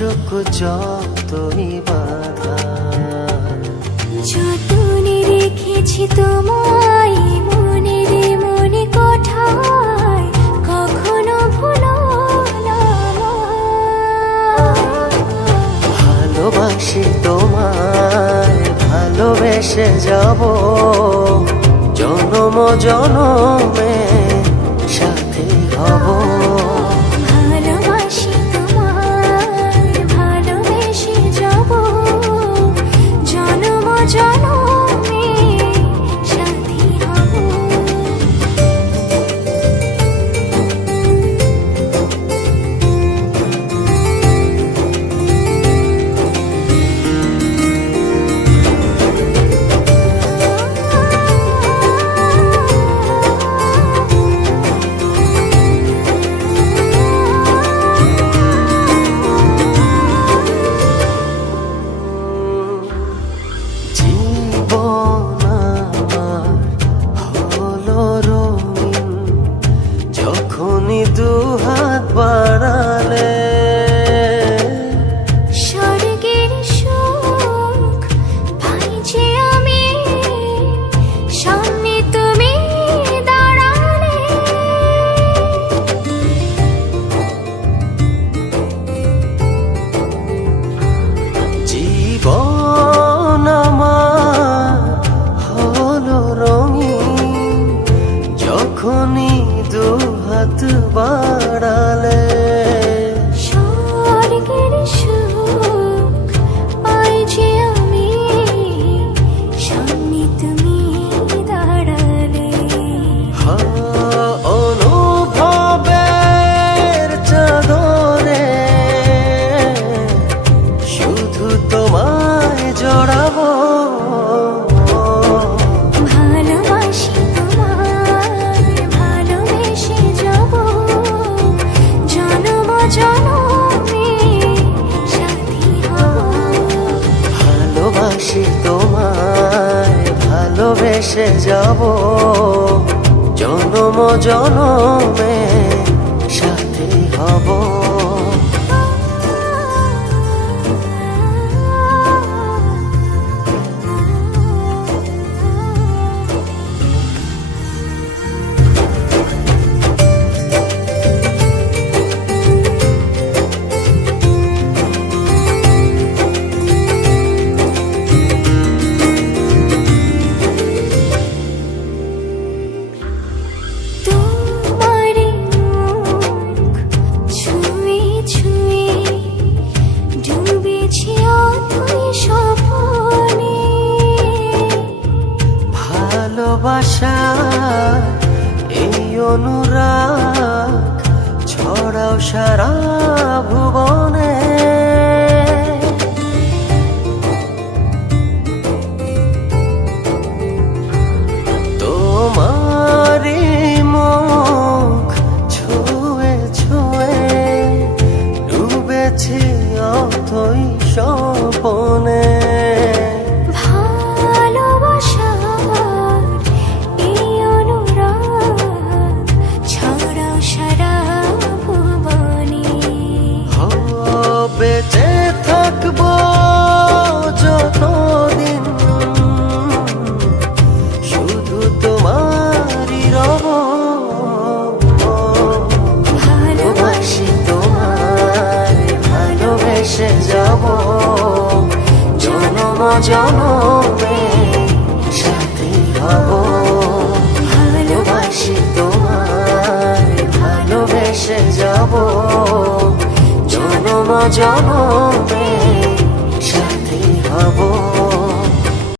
আসুক যতই বাধা, যতনে রেখেছি তোমায় মনের মনে কোঠায়, কখনো ভুলো না ভালোবাসি তোমায়, ভালোবেসে যাব জনম জনমে সাথী হব। ভালোবাসি তোমায়, ভালোবেসে যাব জনম জনমে সাথী হব। জীবন আমার হলো রঙিন, যখনই দুহাত বাড়ালে স্বর্গের সুখ পাই যে আমি, সামনে তুমি দাঁড়ালে। জীবন আমার হলো রঙিন, যখনই দুহাত বাড়ালে স্বর্গের সুখ পাই যে আমি, সামনে তুমি দাঁড়ালে। অনুভবের চাদরে শুধু তোমায় জড়াবো। ভালোবাসি তোমায়, ভালোবেসে যাব জনম জনমে সাথী হব। ভালোবাসি তোমায়, ভালোবেসে যাব জনম জনমে সাথী হব। তোমার মুখ ছুঁয়ে ছুঁয়ে ডুবেছি অথই স্বপ্নে। ভালোবাসা এই অনুরাগ ছড়াও সারা ভুবনে। তোমারি মুখ ছুঁয়ে ছুঁয়ে ডুবেছি অথই স্বপনে। ভালোবাসার এই অনুরাগ ছড়াও সারা ভুবনে। বেঁচে থাকবো যতদিন শুধু তোমারই রব। ভালোবাসি তোমায়, ভালোবেসে যাব জনম জনমে সাথী হব। ভালোবাসি তোমায়, ভালোবেসে যাব জনম জনমে